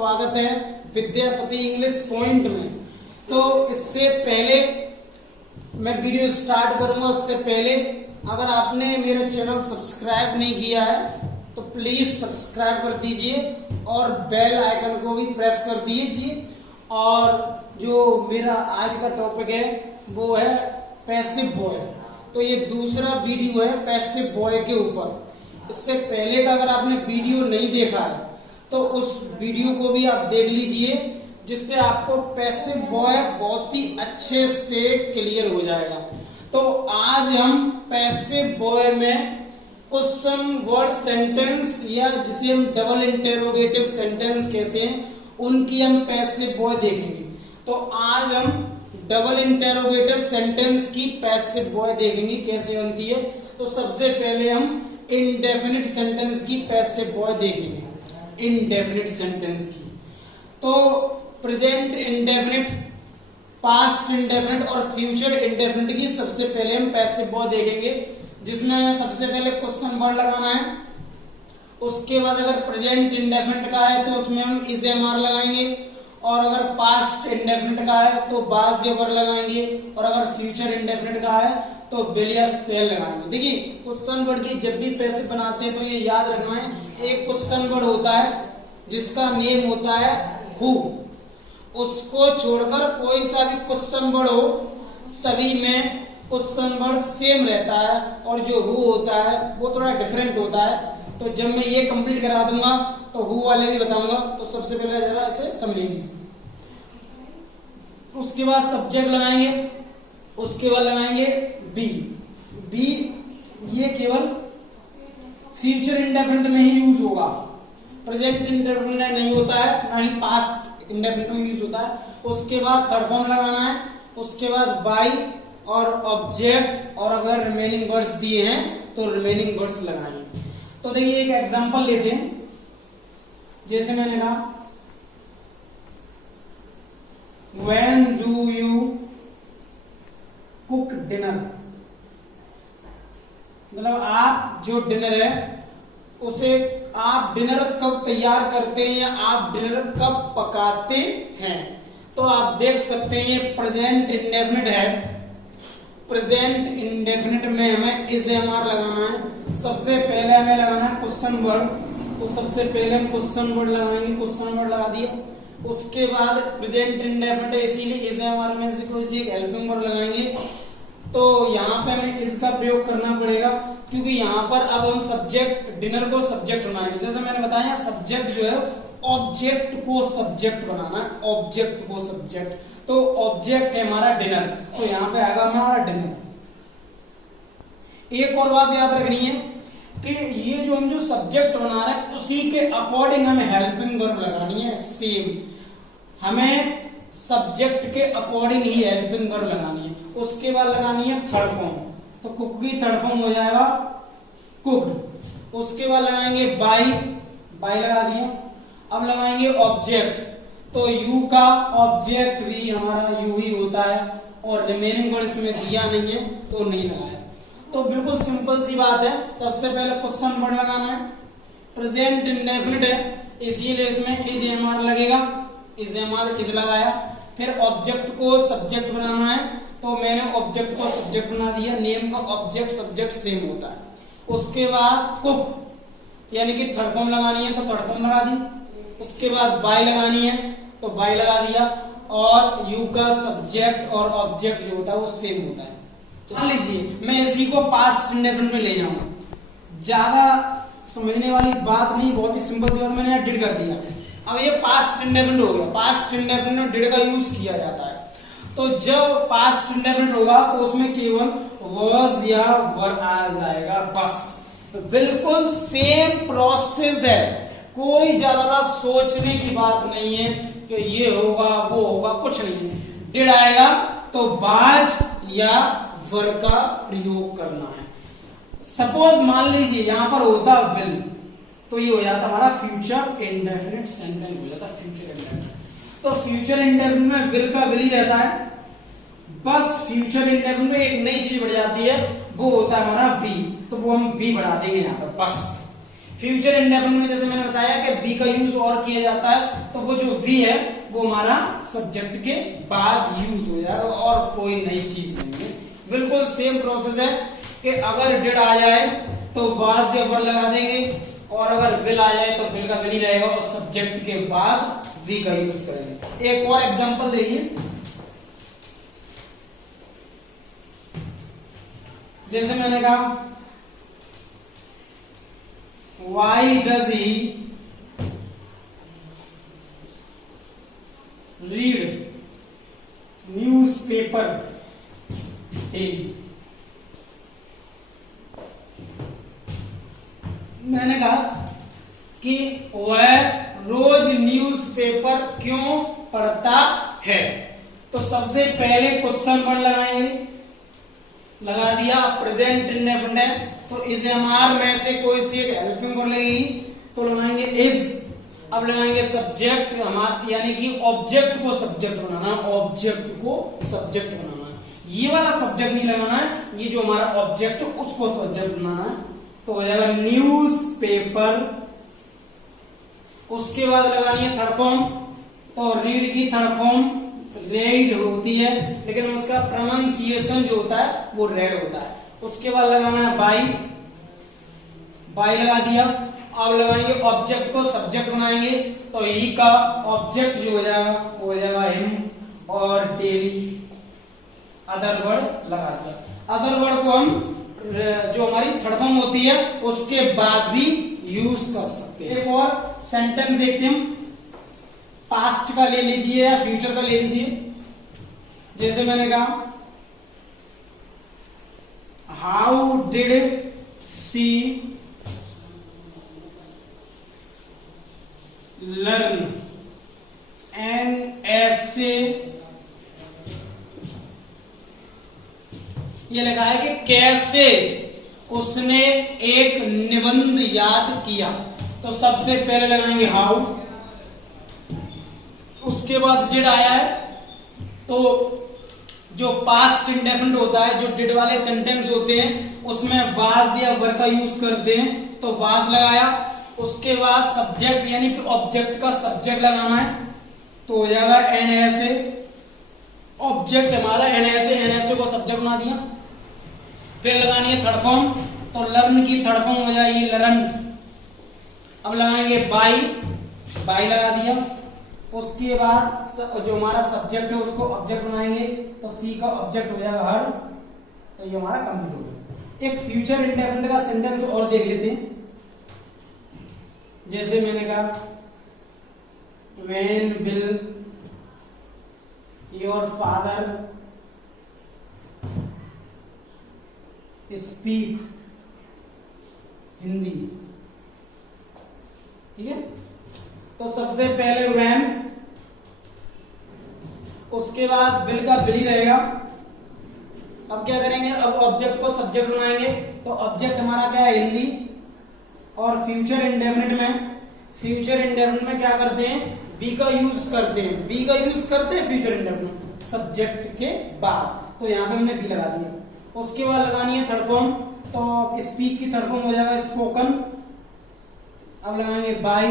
स्वागत है Vidyapati English point में। तो इससे पहले मैं वीडियो स्टार्ट करूंगा, उससे पहले अगर आपने मेरा चैनल सब्सक्राइब नहीं किया है तो प्लीज सब्सक्राइब कर दीजिए और बेल आइकन को भी प्रेस कर दीजिए। और जो मेरा आज का टॉपिक है वो है पैसिव बॉय। तो ये दूसरा वीडियो है पैसिव बॉय के ऊपर। इससे पहले का अगर आपने वीडियो नहीं देखा है तो उस वीडियो को भी आप देख लीजिए, जिससे आपको पैसिव बॉय बहुत ही अच्छे से क्लियर हो जाएगा। तो आज हम पैसिव बॉय में क्वेश्चन वर्ड सेंटेंस या जिसे हम डबल इंटेरोगेटिव सेंटेंस कहते हैं उनकी हम पैसिव बॉय देखेंगे। तो आज हम डबल इंटेरोगेटिव सेंटेंस की पैसिव बॉय देखेंगे कैसे बनती है। तो सबसे पहले हम इंडेफिनिट सेंटेंस की पैसिव बॉय देखेंगे। इंडेफिनिट सेंटेंस की तो प्रेजेंट इंडेफिनिट, पास्ट इंडेफिनिट और फ्यूचर इंडेफिनिट की सबसे पहले हम पैसिव बॉय देखेंगे, जिसमें सबसे पहले क्वेश्चन वर्ड लगाना है। उसके बाद अगर प्रेजेंट इंडेफिनिट का है तो उसमें हम इज एम आर लगाएंगे, और अगर पास्ट इंडेफिनिट का है तो बाज या वर लगाएंगे, और अगर फ्यूचर इंडेफिनिट का है तो विल या सेल लगाएंगे। देखिए क्वेश्चन वर्ड की जब भी पैसिव बनाते हैं तो ये याद रखना है, एक क्वेश्चन वर्ड होता है जिसका नेम होता है हु। उसको छोड़कर कोई सा भी क्वेश्चन वर्ड हो, सभी में क्वेश्चन वर्ड सेम रहता है, और जो हु होता है वो थोड़ा डिफरेंट होता है। तो जब मैं ये कंप्लीट करा दूंगा तो हु वाले भी बताऊंगा। तो सबसे पहले जरा इसे समझेंगे। उसके बाद सब्जेक्ट लगाएंगे, उसके बाद लगाएंगे बी। बी ये केवल फ्यूचर इंडेफिनिट में ही यूज होगा, प्रेजेंट इंडेफिनिट में नहीं होता है, ना ही पास्ट इंडेफिनिट में यूज होता है। उसके बाद थर्ड फॉर्म लगाना है, उसके बाद बाई और ऑब्जेक्ट, और अगर रिमेनिंग वर्ड्स दिए हैं तो रिमेनिंग वर्ड्स लगाएंगे। तो देखिए एक एग्जांपल लेते हैं, जैसे मैंने कहा When do you cook dinner, मतलब आप जो डिनर है उसे आप डिनर कब तैयार करते हैं या आप डिनर कब पकाते हैं। तो आप देख सकते हैं ये प्रेजेंट इंडेफिनिट है। प्रेजेंट इंडेफिनिट में हमें इज एम आर लगाना है। सबसे पहले हमें लगाना है क्वेश्चन वर्ड, तो सबसे पहले हम क्वेश्चन वर्ड लगाएंगे। क्वेश्चन वर्ड लगा दिया। उसके बाद प्रेजेंट इंडेफिनिट है इसीलिए इज एम आर में से कोई सी एक हेल्पिंग वर्ड लगाएंगे। तो यहाँ पे हमें इसका प्रयोग करना पड़ेगा, क्योंकि यहाँ पर अब हम सब्जेक्ट, डिनर को सब्जेक्ट बनाएंगे। जैसे मैंने बताया सब्जेक्ट जो है ऑब्जेक्ट को सब्जेक्ट बनाना है, ऑब्जेक्ट को सब्जेक्ट। तो ऑब्जेक्ट है हमारा डिनर, तो यहाँ पे आएगा हमारा डिनर। एक और बात याद रखनी है कि ये जो हम जो सब्जेक्ट बना रहे हैं उसी के अकॉर्डिंग हमें हेल्पिंग वर्ब लगानी है। सेम हमें सब्जेक्ट के अकॉर्डिंग ही हेल्पिंग वर्ब लगानी है। उसके बाद लगानी है थर्ड फॉर्म, तो कुक की थर्ड फॉर्म हो जाएगा कुक्ड। उसके बाद लगाएंगे बाई, बाई लगा दिया। अब लगाएंगे ऑब्जेक्ट, तो यू का ऑब्जेक्ट भी हमारा यू ही होता है, और रिमेनिंग वर्ड इसमें दिया नहीं है तो नहीं लगाया। तो बिल्कुल सिंपल सी बात है। सबसे पहले क्वेश्चन वर्ड लगाना है, प्रेजेंट इंडेफिनिट है इसीलिए इसमें इज एम आर लगेगा, इज एम आर इज लगाया। फिर ऑब्जेक्ट को सब्जेक्ट बनाना है, तो मैंने ऑब्जेक्ट को सब्जेक्ट बना दिया। नेम का ऑब्जेक्ट सब्जेक्ट सेम होता है। उसके बाद कुक यानी कि थर्ड फॉर्म लगानी है तो थर्ड फॉर्म लगा दी। उसके बाद बाय लगानी है तो बाय लगा दिया, और यू का सब्जेक्ट और ऑब्जेक्ट जो होता है वो सेम होता है। तो मान लीजिए मैं इसी को पास्ट इंडेफिनिट में ले जाऊंगा, ज्यादा समझने वाली बात नहीं, बहुत ही सिंपल सी बात, मैंने यहाँ डिड कर दिया। अब ये पास्ट इंडेफिनिट हो गया। पास्ट इंडेफिनिट में डिड का यूज किया जाता है। तो जब पास्ट इंडेफिनिट होगा तो उसमें केवल was या वर आ जाएगा, बस। बिल्कुल सेम प्रोसेस है, कोई ज्यादा सोचने की बात नहीं है कि ये होगा वो होगा, कुछ नहीं है। डिड आएगा तो बाज या वर का प्रयोग करना है। सपोज मान लीजिए यहां पर होता विल, तो ये हो जाता हमारा फ्यूचर इंडेफिनिट सेंटेंस हो जाता फ्यूचर इंडेफिनिट। तो फ्यूचर इंडेफिनिट में विल का विल ही रहता है, बस फ्यूचर इंडेफिनिट में एक नई चीज बढ़ जाती है, वो होता है हमारा बी। तो वो हम बी बढ़ा देंगे यहाँ पर बस। फ्यूचर इंडेफिनिट में जैसे मैंने बताया कि बी का यूज और किया जाता है, तो वो जो वी है वो हमारा सब्जेक्ट के बाद यूज हो जाएगा और कोई नई चीज नहीं है। बिल्कुल सेम प्रोसेस है कि अगर डिड आ जाए तो वाज या वर लगा देंगे, और अगर विल आ जाए तो विल का विल ही रहेगा और सब्जेक्ट के बाद वी का यूज करेंगे। एक और एग्जांपल देखिए, जैसे मैंने कहा why does he read newspaper daily? मैंने कहा कि वह रोज न्यूज़पेपर क्यों पढ़ता है, तो सबसे पहले क्वेश्चन वर्ड लगाएंगे, लगा दिया प्रेजेंट इंडेफिनिट, तो इस एमआर में से कोई सी एक हेल्पिंग वर्ड लगेगी तो लगाएंगे इज। अब लगाएंगे सब्जेक्ट हमारा, यानी कि ऑब्जेक्ट को सब्जेक्ट बनाना, ऑब्जेक्ट को सब्जेक्ट बनाना, ये वाला सब्जेक्ट नहीं लगाना है, ये जो हमारा ऑब्जेक्ट उसको सब्जेक्ट बनाना है, तो हो जाएगा न्यूज पेपर। उसके बाद लगानी है थर्ड फॉर्म, तो रीड की थर्ड फॉर्म रेड होती है, लेकिन उसका प्रोनाउंसिएशन जो होता है वो रेड होता है। उसके बाद लगाना है बाई, बाई लगा दिया। अब लगाएंगे ऑब्जेक्ट को सब्जेक्ट बनाएंगे, तो ही का ऑब्जेक्ट जो हो जाएगा वो हो जाएगा हिम, और डेली अदर वर्ड लगा दिया। अदर वर्ड को हम जो हमारी थर्ड फॉर्म होती है उसके बाद भी यूज कर सकते हैं। एक और सेंटेंस देखते हैं, पास्ट का ले लीजिए या फ्यूचर का ले लीजिए। जैसे मैंने कहा how did she learn an ऐसे, ये लिखा है कि कैसे उसने एक निबंध याद किया, तो सबसे पहले लगाएंगे हाउ, उसके बाद डिड आया है, तो जो पास्ट इंडेफिनिट होता है, जो डिड वाले सेंटेंस होते हैं उसमें वाज या वर का यूज करते हैं, तो वाज लगाया। उसके बाद सब्जेक्ट यानी कि ऑब्जेक्ट का सब्जेक्ट लगाना है, तो हो जाएगा एनएसए, ऑब्जेक्ट हमारा एनएसए, एनएसए को सब्जेक्ट बना दिया। फिर लगानी है थर्ड फॉर्म, तो लर्न की थर्ड फॉर्म हो जाएगी लर्न। अब लगाएंगे बाई, बाई लगा दिया। उसके बाद जो हमारा सब्जेक्ट है उसको ऑब्जेक्ट बनाएंगे, तो सी का ऑब्जेक्ट हो जाएगा हर, तो ये हमारा कंप्लीट हो गया। एक फ्यूचर इंडेफिनिट का सेंटेंस और देख लेते हैं। जैसे मैंने कहा when will your father speak Hindi, ठीक है। तो सबसे पहले व्हेन, उसके बाद विल का विल ही रहेगा। अब क्या करेंगे, अब ऑब्जेक्ट को सब्जेक्ट बनाएंगे, तो ऑब्जेक्ट हमारा क्या है हिंदी, और फ्यूचर इंडेफिनिट में क्या करते हैं, बी का यूज करते हैं, बी का यूज करते हैं फ्यूचर इंडेफिनिट सब्जेक्ट के बाद, तो यहां पे हमने बी लगा दिया। उसके बाद लगानी है थर्ड फॉर्म, तो स्पीक की थर्ड फॉर्म हो जाएगा स्पोकन। अब लगाएंगे बाय,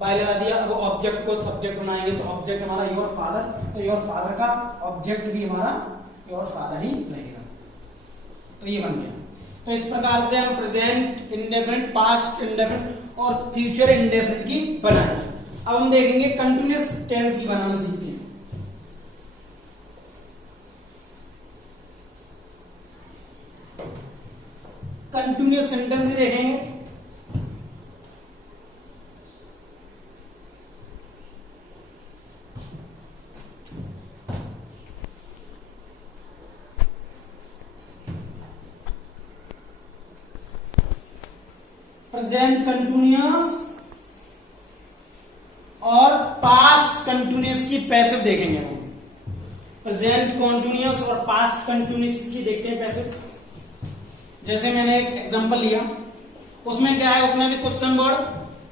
बाय लगा दिया। अब ऑब्जेक्ट को सब्जेक्ट बनाएंगे, तो ऑब्जेक्ट हमारा योर फादर, तो योर फादर का ऑब्जेक्ट भी हमारा योर फादर ही रहेगा, तो ये बन गया। तो इस प्रकार से हम प्रेजेंट इंडेफिनिट, पास्ट इंडेफिनिट और फ्यूचर इंडेफिनिट की बनाएंगे। अब हम देखेंगे कंटिन्यूअस टेंस की बनाना सीखते हैं। कंटिन्यूअस सेंटेंस ही देखेंगे। प्रेजेंट कंटिन्यूअस और पास्ट कंटिन्यूअस की पैसिव देखेंगे हम। प्रेजेंट कंटिन्यूअस और पास्ट कंटिन्यूअस की देखते हैं पैसिव। जैसे मैंने एक एग्जांपल लिया, उसमें क्या है, उसमें भी क्वेश्चन वर्ड,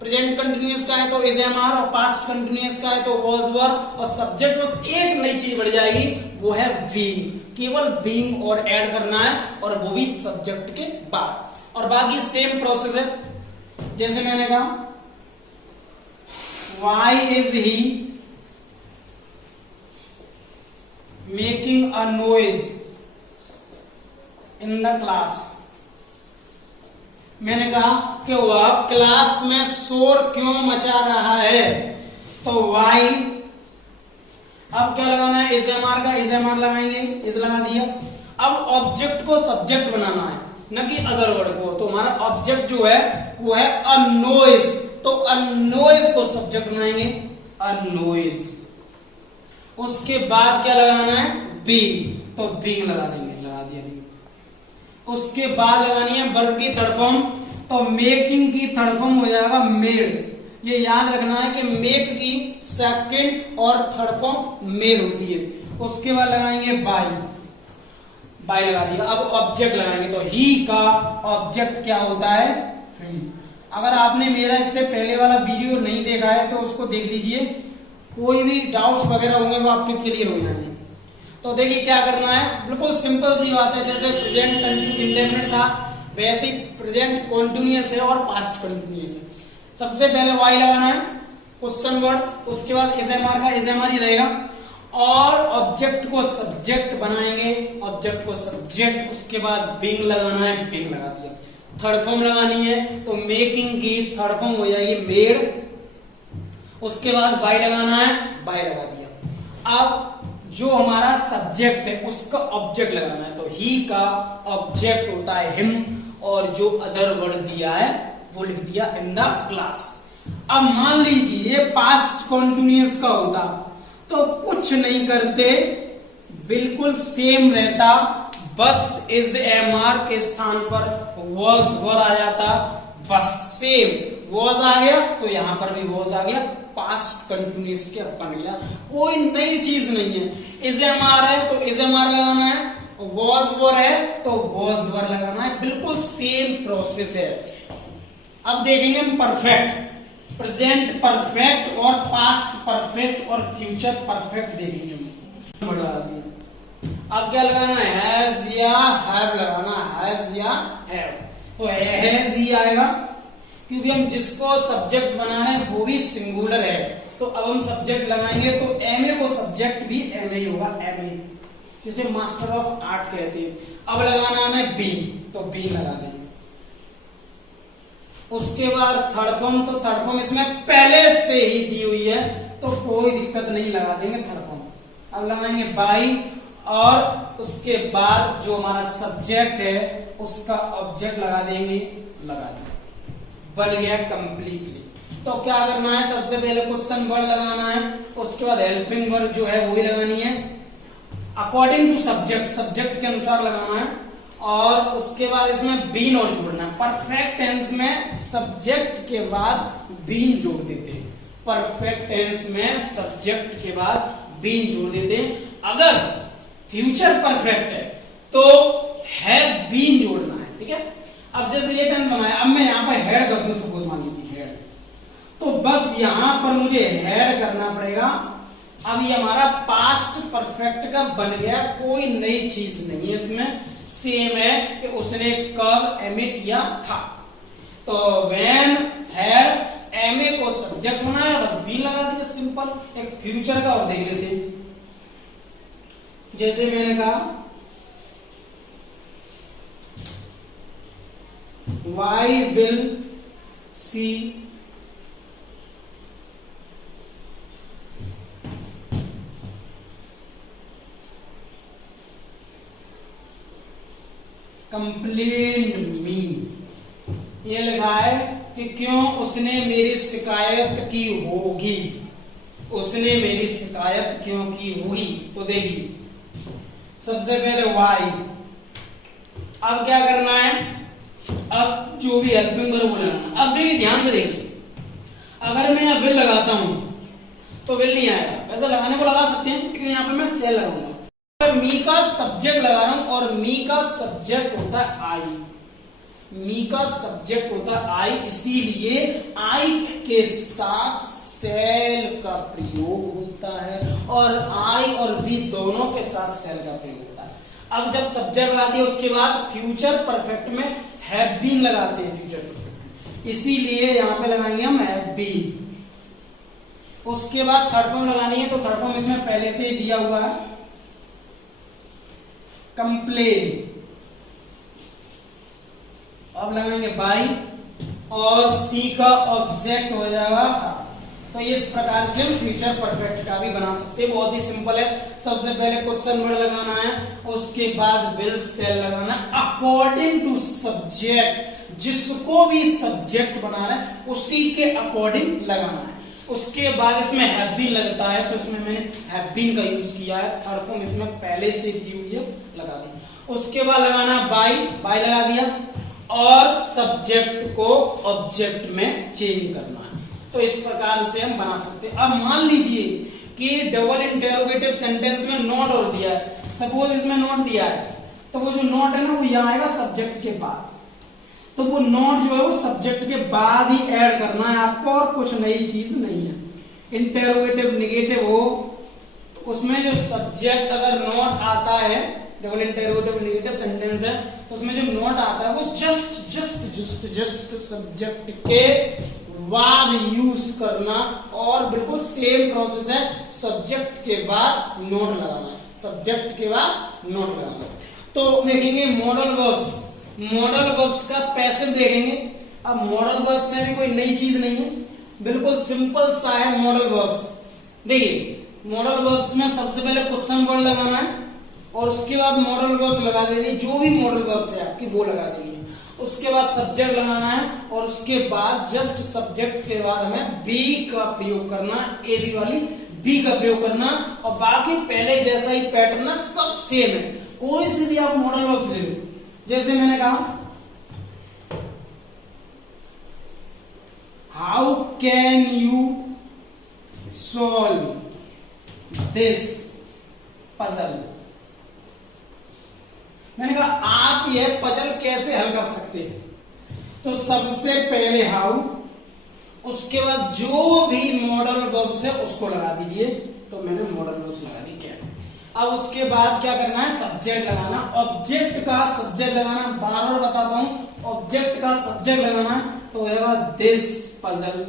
प्रेजेंट कंटिन्यूअस का है तो इज एम आर, और पास्ट कंटिन्यूअस का है तो वाज वर, और सब्जेक्ट बस एक नई चीज बढ़ जाएगी, वो है बीइंग। केवल बीइंग और ऐड करना है, और वो भी सब्जेक्ट के बाद, और बाकी सेम प्रोसेस है। जैसे मैंने कहा why is he making a noise in the class। मैंने कहा कि वह क्लास में शोर क्यों मचा रहा है, तो why, अब क्या लगाना है, इज एम आर का इज एम आर लगाएंगे, इज लगा दिया। अब ऑब्जेक्ट को सब्जेक्ट बनाना है, न कि अदर वर्ड को। तो हमारा ऑब्जेक्ट जो है वो है अ नॉइज, तो अ नॉइज को सब्जेक्ट बनाएंगे, अ नॉइज। उसके बाद क्या लगाना है, बीइंग, तो बीइंग लगा देंगे, लगा दिया बीइंग। उसके बाद लगानी है वर्ब की थर्ड फॉर्म, तो मेकिंग की थर्ड फॉर्म हो जाएगा मेड। ये याद रखना है कि मेक की सेकंड और थर्ड फॉर्म मेड होती है। उसके बाद लगाएंगे बाय, बाय लगा दिया। अब ऑब्जेक्ट लगाएंगे, तो ही का ऑब्जेक्ट क्या होता है, अगर आपने मेरा इससे पहले वाला वीडियो नहीं देखा है तो उसको देख लीजिए, कोई भी डाउट्स वगैरह होंगे वो आपके क्लियर हो जाएंगे। तो देखिए क्या करना है, बिल्कुल सिंपल सी बात है। जैसे प्रेजेंट इंडेफिनिट था वैसे ही प्रेजेंट कॉन्टिन्यूअस है और पास्ट कॉन्टिन्यूअस है। सबसे पहले वाई लगाना है, क्वेश्चन वर्ड, उसके बाद इज एम आर का इज एम आर ही रहेगा, और ऑब्जेक्ट को सब्जेक्ट बनाएंगे, ऑब्जेक्ट को सब्जेक्ट, उसके बाद बीइंग लगाना है, बीइंग लगा दिया। थर्ड फॉर्म लगानी है, तो मेकिंग की थर्ड फॉर्म हो जाएगी मेड। उसके बाद बाय लगाना है, बाय लगा दिया। अब जो हमारा सब्जेक्ट है उसका ऑब्जेक्ट लगाना है, तो ही का ऑब्जेक्ट होता है हिम, और जो अदर वर्ड दिया है वो लिख दिया इन द क्लास। अब मान लीजिए ये पास्ट कॉन्टिन्यूअस का होता तो कुछ नहीं करते, बिल्कुल सेम रहता, बस इज एम आर के स्थान पर वॉज वर आ जाता, बस सेम वॉज आ गया तो यहां पर भी वॉज आ गया, पास्ट कंटिन्यूअस के बन गया, कोई नई चीज नहीं है। इज एम आर है तो इज एम आर लगाना है, वॉज वर है तो वॉज वर लगाना है, बिल्कुल सेम प्रोसेस है। अब देखेंगे हम परफेक्ट, प्रेजेंट परफेक्ट और पास्ट परफेक्ट और फ्यूचर परफेक्ट देखेंगे हम। बढ़ा दिया। अब क्या लगाना है, हैज या हैव लगाना, हैज या हैव, तो हैज ही आएगा क्योंकि हम जिसको सब्जेक्ट बना रहे हैं वो भी सिंगुलर है। तो अब हम सब्जेक्ट लगाएंगे तो एमए को सब्जेक्ट भी एमए ही होगा, एमए, जिसे मास्टर ऑफ आर्ट कहते हैं। अब लगाना हमें बी, तो बी लगा देंगे। उसके बाद थर्ड फॉर्म, तो थर्ड फॉर्म इसमें पहले से ही दी हुई है तो कोई दिक्कत नहीं, लगा देंगे थर्ड फॉर्म। अब लगाएंगे बाई, और उसके बाद जो हमारा सब्जेक्ट है उसका ऑब्जेक्ट लगा देंगे, लगा देंगे, बन गया कंप्लीटली। तो क्या करना है, सबसे पहले क्वेश्चन वर्ड लगाना है, उसके बाद हेल्पिंग वर्ड जो है वही लगानी है, अकॉर्डिंग टू सब्जेक्ट, सब्जेक्ट के अनुसार लगाना है, और उसके बाद इसमें बीन और जोड़ना है। परफेक्ट टेंस में सब्जेक्ट के बाद बीन जोड़ देते हैं, परफेक्ट टेंस में सब्जेक्ट के बाद बीन जोड़ देते हैं। अगर फ्यूचर परफेक्ट है तो हैव बीन जोड़ना है, ठीक है। अब जैसे ये टेंस बनाया, अब मैं यहाँ पर हेड कर दूं, सपोज मान लीजिए हेड, तो बस यहां पर मुझे हेड करना पड़ेगा। अब ये हमारा पास्ट परफेक्ट का बन गया, कोई नई चीज नहीं है इसमें, सेम है कि उसने कब एमए किया था। तो व्हेन हैड एमए को सब्जेक्ट बनाया, बस बी लगा दिया, सिंपल। एक फ्यूचर का और देख लेते हैं, जैसे मैंने कहा वाई विल सी कंप्लेन मी, ये लिखा है कि क्यों उसने मेरी शिकायत की होगी, उसने मेरी शिकायत क्यों की होगी। तो देखिए सबसे पहले वाई, अब क्या करना है, अब जो भी हेल्पिंग वर्ब बोला, अब देखिए ध्यान से देखिए, अगर मैं यहां विल लगाता हूं तो विल नहीं आएगा, वैसे लगाने को लगा सकते हैं लेकिन यहां पर मैं सेल लगाऊंगा। मी का सब्जेक्ट लगा रहा हूं, और मी का सब्जेक्ट होता है आई, मी का सब्जेक्ट होता है आई, इसीलिए आई के साथ सेल का प्रयोग होता है, और आई और बी दोनों के साथ सेल का प्रयोग होता है। अब जब सब्जेक्ट लगा दिया उसके बाद फ्यूचर परफेक्ट में हैव बीन लगाते हैं, फ्यूचर परफेक्ट में, इसीलिए यहाँ पे लगाएंगे हम हैव बीन। उसके बाद थर्ड फॉर्म लगानी है, तो थर्ड फॉर्म इसमें पहले से ही दिया हुआ है, कंप्लेन। अब लगाएंगे बाई और सी का ऑब्जेक्ट हो जाएगा। तो इस प्रकार से हम फ्यूचर परफेक्ट का भी बना सकते हैं, बहुत ही सिंपल है। सबसे पहले क्वेश्चन वर्ड लगाना है, उसके बाद विल सेल लगाना है अकॉर्डिंग टू सब्जेक्ट, जिसको भी सब्जेक्ट बनाना है उसी के अकॉर्डिंग लगाना है। उसके बाद इसमें हैव बीन लगता है, तो इसमें मैंने हैव बीन का यूज किया है, थर्ड फॉर्म इसमें पहले से दी हुई है, लगा दी। उसके बाद लगाना बाई, बाई लगा दिया और सब्जेक्ट को ऑब्जेक्ट में चेंज करना है। तो इस प्रकार से हम बना सकते हैं। अब मान लीजिए कि डबल इंटेरोगेटिव सेंटेंस में नॉट और दिया है, सपोज इसमें नॉट दिया है, तो वो जो नॉट है ना वो यहाँ आएगा सब्जेक्ट के बाद, तो वो नॉट जो है वो सब्जेक्ट के बाद ही ऐड करना है आपको, और कुछ नई चीज नहीं है। इंटेरोगेटिव निगेटिव हो तो उसमें जो सब्जेक्ट अगर नॉट आता है, डबल इंटेरोगेटिव निगेटिव सेंटेंस है, तो उसमें जो नॉट आता है वो जस्ट सब्जेक्ट के बाद यूज करना, और बिल्कुल सेम प्रोसेस है, सब्जेक्ट के बाद नोट लगाना है, सब्जेक्ट के बाद नोट लगाना। तो देखेंगे मॉडल वर्ब्स, मॉडल वर्ब्स का पैसिव देखेंगे। अब मॉडल वर्ब्स में भी कोई नई चीज नहीं है, बिल्कुल सिंपल सा है मॉडल वर्ब्स। देखिए मॉडल वर्ब्स में सबसे पहले क्वेश्चन वर्ड लगाना है और उसके बाद मॉडल वर्ब्स लगा देंगे, जो भी मॉडल वर्ब्स है आपकी वो लगा देंगे। उसके बाद सब्जेक्ट लगाना है और उसके बाद जस्ट सब्जेक्ट के बाद हमें बी का प्रयोग करना, ए बी वाली बी का प्रयोग करना, और बाकी पहले जैसा ही पैटर्न है, सब सेम है। कोई से भी आप मॉडल वर्ब्स ले लो, जैसे मैंने कहा how can you solve this puzzle. मैंने कहा आप यह पजल कैसे हल कर सकते हैं, तो सबसे पहले हाउ, उसके बाद जो भी मॉडल वर्ब्स है उसको लगा दीजिए, तो मैंने मॉडल वर्ब्स लगा दी क्या। अब उसके बाद क्या करना है, सब्जेक्ट लगाना, ऑब्जेक्ट का सब्जेक्ट लगाना, बार बार बताता हूं, ऑब्जेक्ट का सब्जेक्ट लगाना, तो होगा दिस पजल।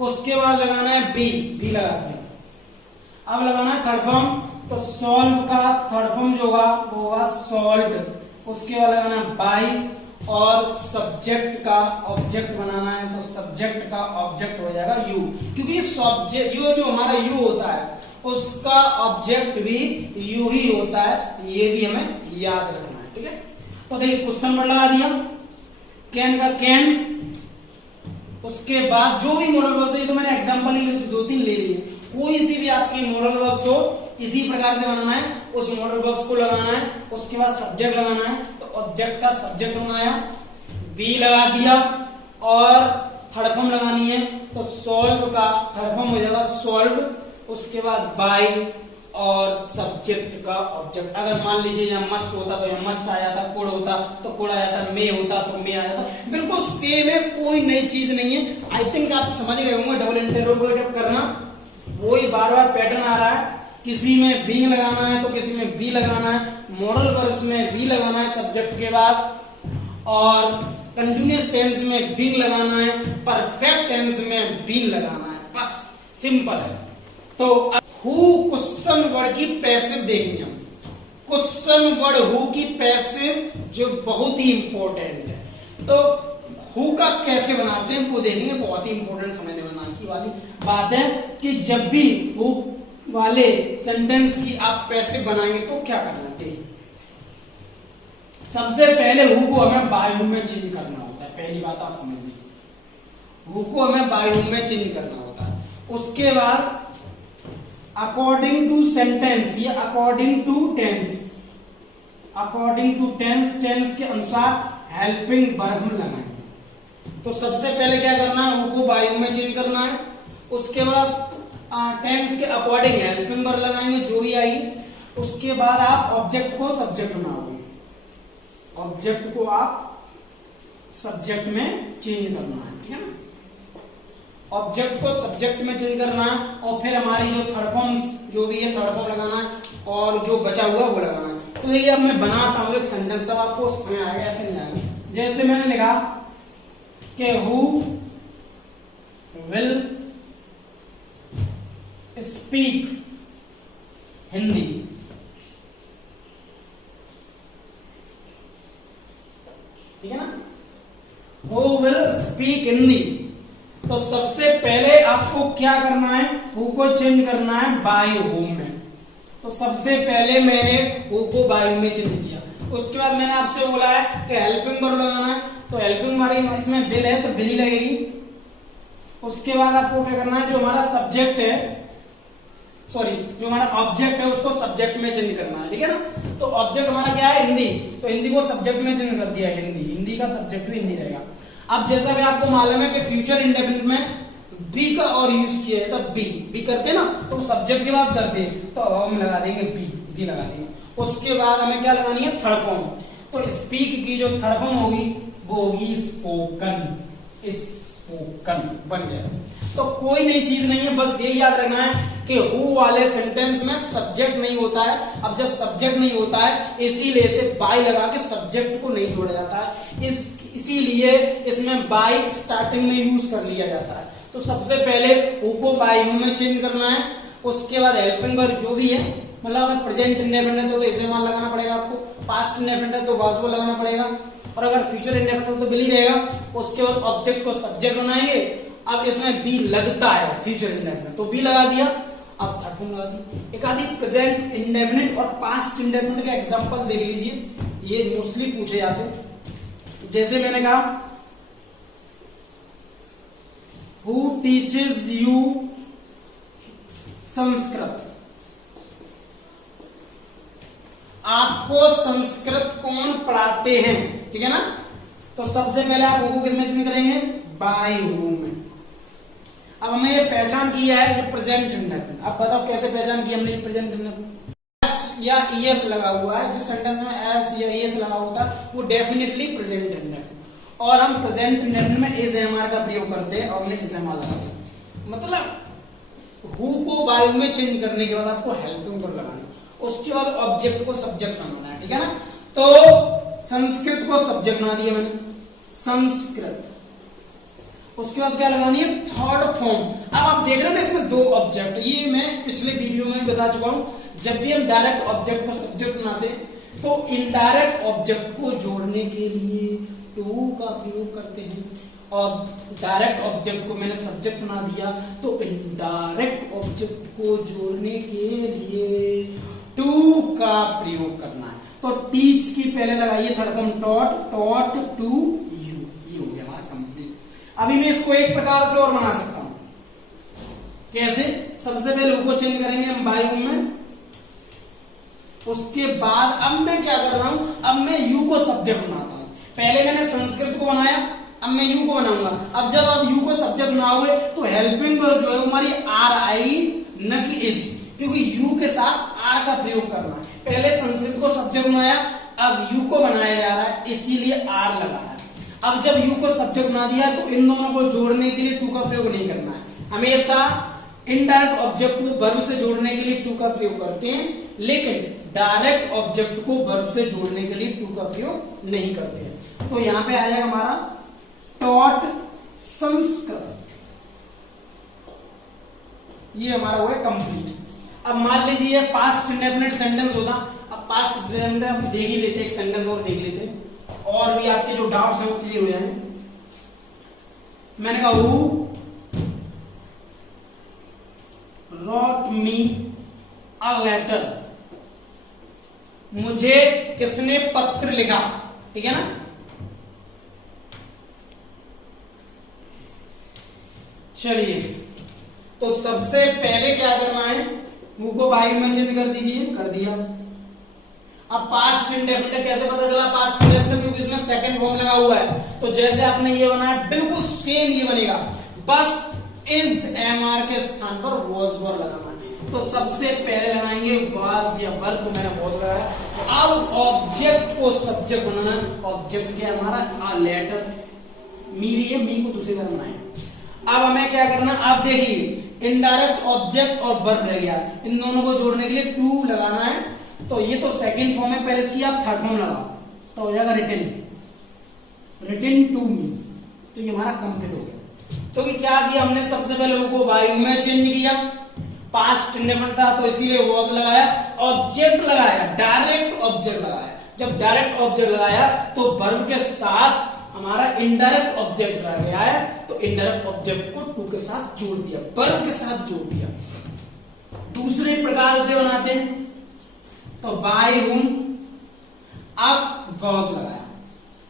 उसके बाद लगाना है बी, बी लगा दिया। अब लगाना है थर्ड फॉर्म, तो सॉल्व का थर्ड फॉर्म जो होगा वो होगा सॉल्व्ड। उसके बाद लगाना बाई और सब्जेक्ट का ऑब्जेक्ट बनाना है, तो सब्जेक्ट का ऑब्जेक्ट हो जाएगा यू, क्योंकि सब्जेक्ट यू जो हमारा यू होता है उसका ऑब्जेक्ट भी यू ही होता है, ये भी हमें याद रखना है। ठीक है, तो देखिए क्वेश्चन वर्ड लगा दिया, कैन का कैन। उसके बाद जो भी मॉडल वर्ब्स है, तो मैंने एग्जांपल ही दो तीन ले लिए, कोई सी भी आपकी मॉडल वर्ब्स हो इसी प्रकार से बनाना है, उस मॉडल वर्ब्स को लगाना है। उसके बाद सब्जेक्ट लगाना है, तो ऑब्जेक्ट का सब्जेक्ट बनाया, बी लगा दिया, और थर्ड फॉर्म लगानी है, तो सॉल्व का थर्ड फॉर्म हो जाएगा सॉल्व। उसके बाद बाय और सब्जेक्ट का ऑब्जेक्ट। अगर मान लीजिए यहाँ मस्ट होता तो यहाँ मस्ट आ जाता, कुड होता तो कुड आ जाता, मे होता तो मे आ जाता, बिल्कुल सेम है, कोई नई चीज नहीं है। आई थिंक आप समझ गए होंगे डबल इंटरोगेटिव करना, वही बार बार पैटर्न आ रहा है, किसी में बीइंग लगाना है तो किसी में बी लगाना है, मॉडल वर्ब्स में बी लगाना है सब्जेक्ट के बाद, और कंटिन्यूअस टेंस में बीइंग लगाना है, परफेक्ट टेंस में बीइंग लगाना है, बस सिंपल है। तो हु क्वेश्चन वर्ड की पैसिव देखेंगे हम, क्वेश्चन वर्ड हु की पैसिव जो बहुत ही इंपॉर्टेंट है। तो हु का कैसे बनाते हैं वो देखेंगे, बहुत ही इंपॉर्टेंट समझने बनाने की वाली बात है कि जब भी हु वाले सेंटेंस की आप पैसिव बनाएंगे तो क्या करना चाहिए। सबसे पहले हु को हमें बाय हु में चेंज करना होता है, पहली बात आप समझ लीजिए, हु को हमें बाय हु में चेंज करना होता है। उसके बाद अकॉर्डिंग टू सेंटेंस, ये according to tense, according to tense, tense के अनुसार हेल्पिंग वर्ब हम लगाएंगे। तो सबसे पहले क्या करना है, हु को बाय हु में चेंज करना है। उसके बाद टेंस के अकॉर्डिंग हेल्पिंग वर्ब लगाएंगे जो भी आई। उसके बाद आप ऑब्जेक्ट को सब्जेक्ट बनाओगे, ऑब्जेक्ट को आप सब्जेक्ट में चेंज करना है, ठीक है ना, ऑब्जेक्ट को सब्जेक्ट में चेंज करना है। और फिर हमारी जो थर्ड फॉर्म्स जो भी है थर्ड फॉर्म लगाना है और जो बचा हुआ वो लगाना है। तो देखिए अब मैं बनाता हूँ एक सेंटेंस, तब आपको समझ आएगा, ऐसे नहीं आएगा, जैसे मैंने लिखा कि हु विल स्पीक हिंदी, ठीक है ना, हु विल स्पीक हिंदी। तो सबसे पहले आपको क्या करना है, हु को चेंज करना है बाय हुम में। तो सबसे पहले मैंने हु को बाय में चेंज किया। उसके बाद मैंने आपसे बोला है कि हेल्पिंग वर्ब लगाना है, तो हेल्पिंग वाली इसमें बिल है तो बिल ही लगेगी। उसके बाद आपको क्या करना है, जो हमारा सब्जेक्ट है, सॉरी जो हमारा ऑब्जेक्ट है उसको सब्जेक्ट में चेंज करना है, ठीक है ना। तो ऑब्जेक्ट हमारा क्या है, हिंदी, तो हिंदी को सब्जेक्ट में चेंज कर दिया, हिंदी, हिंदी का सब्जेक्ट भी हिंदी रहेगा। अब जैसा कि आपको मालूम है कि फ्यूचर इंडेफिनिट में बी का और यूज किया है, तब बी करते ना, तो सब्जेक्ट की बात करते हैं तो हम लगा देंगे बी लगा देंगे। उसके बाद हमें क्या लगानी है, थर्ड फॉर्म। तो स्पीक की जो थर्ड फॉर्म होगी वो होगी स्पोकन, स्पोकन बन गया। तो कोई नई चीज नहीं है, बस यही याद रखना है कि हु वाले सेंटेंस में सब्जेक्ट नहीं होता है। अब जब सब्जेक्ट नहीं होता है इसीलिए इसे बाय लगा के सब्जेक्ट को नहीं जोड़ा जाता है, इसीलिए इसमें बाय स्टार्टिंग में यूज कर लिया जाता है। तो सबसे पहले हु को बाय हु में चेंज करना है। उसके बाद हेल्पिंग वर्ब जो भी है, मतलब अगर प्रेजेंट इंडेफिनिट है तो इसे मान लगाना पड़ेगा आपको, पास्ट इंडेफिनिट है तो वाज को लगाना पड़ेगा, और अगर फ्यूचर इंडेफिनिट है तो विल ही रहेगा। उसके बाद ऑब्जेक्ट को सब्जेक्ट बनाएंगे। अब इसमें बी लगता है फ्यूचर इंडेफिनिट, तो बी लगा दिया। अब थर्ड फॉर्म लगा दी। एक आधी प्रेजेंट इंडेफिनिट और पास्ट इंडेफिनिट का एग्जांपल देख लीजिए, ये मोस्टली पूछे जाते हैं। जैसे मैंने कहा हु टीचेस यू संस्कृत, आपको संस्कृत कौन पढ़ाते हैं, ठीक है ना। तो सबसे पहले आप हु को किसमें चेंज करेंगे, बाय हु में। अब हमें ये पहचान किया है ये प्रेजेंट इंडेफिनिट। अब बताओ कैसे पहचान की हमने प्रेजेंट इंडेफिनिट, एस या ईएस लगा हुआ है, जिस सेंटेंस में एस या ईएस लगा होता है वो डेफिनेटली प्रेजेंट इंडेफिनिट। और हम प्रेजेंट इंडेफिनिट में इज एमआर का प्रयोग करते हैं और हमने इज एमआर लगा दिया। मतलब हु को बाय हु में चेंज करने के बाद आपको हेल्पिंग वर्ब लगाना है। उसके बाद ऑब्जेक्ट को सब्जेक्ट बनाना है, ठीक है ना। तो संस्कृत को सब्जेक्ट बना दिया मैंने, संस्कृत। उसके बाद क्या लगानी है, थर्ड फॉर्म। अब आप देख रहे हैं ना इसमें दो ऑब्जेक्ट, ये मैं पिछले वीडियो में भी बता चुका हूं। जब भी हम डायरेक्ट ऑब्जेक्ट को सब्जेक्ट बनाते हैं तो इनडायरेक्ट ऑब्जेक्ट को जोड़ने के लिए टू का प्रयोग करते हैं, और डायरेक्ट ऑब्जेक्ट को मैंने सब्जेक्ट बना दिया तो इनडायरेक्ट ऑब्जेक्ट को जोड़ने के लिए टू का प्रयोग करना है। तो टीच की पहले लगाइए third form, taught, taught to you, ये हो गया हमारा कंप्लीट। अभी मैं इसको एक प्रकार से और बना सकता हूं, कैसे, सबसे पहले हु को चेंज करेंगे हम बाय हु में। उसके बाद अब मैं क्या कर रहा हूं, अब मैं यू को सब्जेक्ट बनाता हूं। पहले मैंने संस्कृत को बनाया, अब मैं यू को बनाऊंगा। अब जब आप यू को सब्जेक्ट बनाओगे तो हेल्पिंग वर्ब जो है हमारी आर आएगी, न कि इज, क्योंकि यू के साथ आर का प्रयोग करना है। पहले संस्कृत को सब्जेक्ट बनाया, अब यू को बनाया जा रहा है, इसीलिए आर लगा है। अब जब यू को सब्जेक्ट बना दिया तो इन दोनों को जोड़ने के लिए टू का प्रयोग नहीं करना है। हमेशा इनडायरेक्ट ऑब्जेक्ट को वर्ब से जोड़ने के लिए टू का प्रयोग करते हैं, लेकिन डायरेक्ट ऑब्जेक्ट को वर्ब से जोड़ने के लिए टू का प्रयोग नहीं करते हैं। तो यहां पे आएगा हमारा टॉट संस्कृत, ये हमारा हुआ कंप्लीट। अब मान लीजिए पास्ट इंडेफिनिट सेंटेंस होता, अब पास्ट इंडेफिनिट हम देख ही लेते, एक सेंटेंस और देख लेते हैं और भी आपके जो डाउट्स हैं वो क्लियर हो जाएंगे। मैंने कहा who wrote me a letter, मुझे किसने पत्र लिखा, ठीक है ना। चलिए, तो सबसे पहले क्या करना है, हु को बाय में चेंज कर दीजिए, कर दिया। अब पास्ट इंडेफिनिट कैसे पता चला, पास्ट इंडेफिनिट क्योंकि इसमें सेकंड फॉर्म लगा हुआ है। तो जैसे आपने ये बनाया बिल्कुल सेम ये बनेगा, बस इज एमआर के स्थान पर वॉज वर लगाना है। तो सबसे पहले लगाएंगे वाज या वर, तो मैंने वॉज लगाया। अब ऑब्जेक्ट को सब्जेक्ट बनाना, ऑब्जेक्ट क्या हमारा लेटर, मी भी है, मी को दूसरे का बनाए। अब हमें क्या करना, आप देखिए इनडायरेक्ट ऑब्जेक्ट और वर्ब रह गया, इन दोनों को जोड़ने के लिए टू लगाना है। तो ये तो सेकंड फॉर्म है, पहले इसकी आप थर्ड फॉर्म लगाओ तो हो जाएगा रिटन, रिटन टू मी। तो ये हमारा कंप्लीट हो गया। तो ये क्या किया हमने, सबसे पहले वो वायु में चेंज किया, पास्ट इंडेफिनिट था तो इसीलिए वॉज लगाया, ऑब्जेक्ट लगाया, डायरेक्ट ऑब्जेक्ट लगाया। जब डायरेक्ट ऑब्जेक्ट लगाया तो वर्ब के साथ हमारा इनडायरेक्ट ऑब्जेक्ट रह गया है, तो इनडायरेक्ट ऑब्जेक्ट को टू के साथ जोड़ दिया, वर्ब के साथ जोड़ दिया। दूसरे प्रकार से बनाते हैं, तो बाय हुम, अब वॉज लगाया।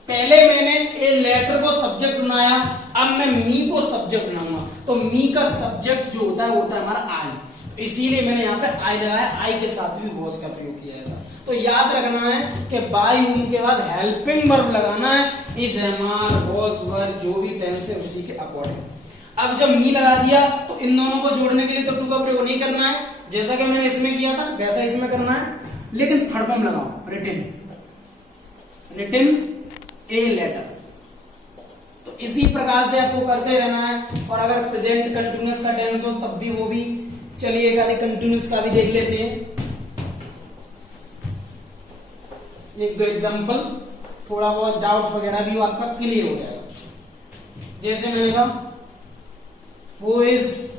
पहले मैंने ए लेटर को सब्जेक्ट बनाया, अब मैं मी को सब्जेक्ट बनाऊंगा। तो मी का सब्जेक्ट जो होता है हमारा आई, तो इसीलिए मैंने यहाँ पे आई लगाया, आई के साथ भी वॉज का प्रयोग किया जाता है। तो याद रखना है कि बाय हुम के बाद हेल्पिंग वर्ब लगाना है, इज, एम, आर, वॉज, वर, जो भी टेंस है उसी के अकॉर्डिंग। अब जब मी लगा दिया तो इन दोनों को जोड़ने के लिए तो टू का प्रयोग नहीं करना है, जैसा कि मैंने इसमें किया था वैसा इसमें करना है, लेकिन थर्ड फॉर्म लगाओ, रिटन, रिटन ए लेटर। तो इसी प्रकार से आपको करते रहना है। और अगर प्रेजेंट कंटिन्यूअस का टेंस हो तब भी वो भी, चलिए एक कंटिन्यूअस का भी देख लेते हैं, एक दो एग्जांपल, थोड़ा बहुत डाउट्स वगैरह भी आपका क्लियर हो जाएगा। जैसे मैंने कहा वो इज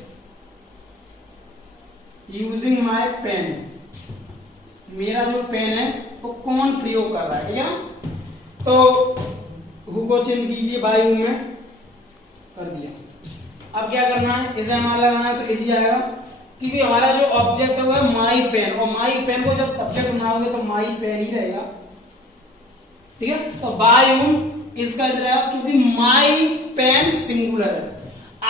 यूजिंग माई पेन, मेरा जो पेन है वो कौन प्रयोग कर रहा है, ठीक है ना। तो हु को चेंज कीजिए, बाय हु में कर दिया। अब क्या करना है, इसे हमारा लगाना है तो इजी आएगा, क्योंकि हमारा जो ऑब्जेक्ट है वो है माई पेन, और माई पेन को जब सब्जेक्ट बनाओगे तो माई पेन ही रहेगा, ठीक है। तो बाय हुम इसका रहेगा, क्योंकि माई पेन सिंगुलर है।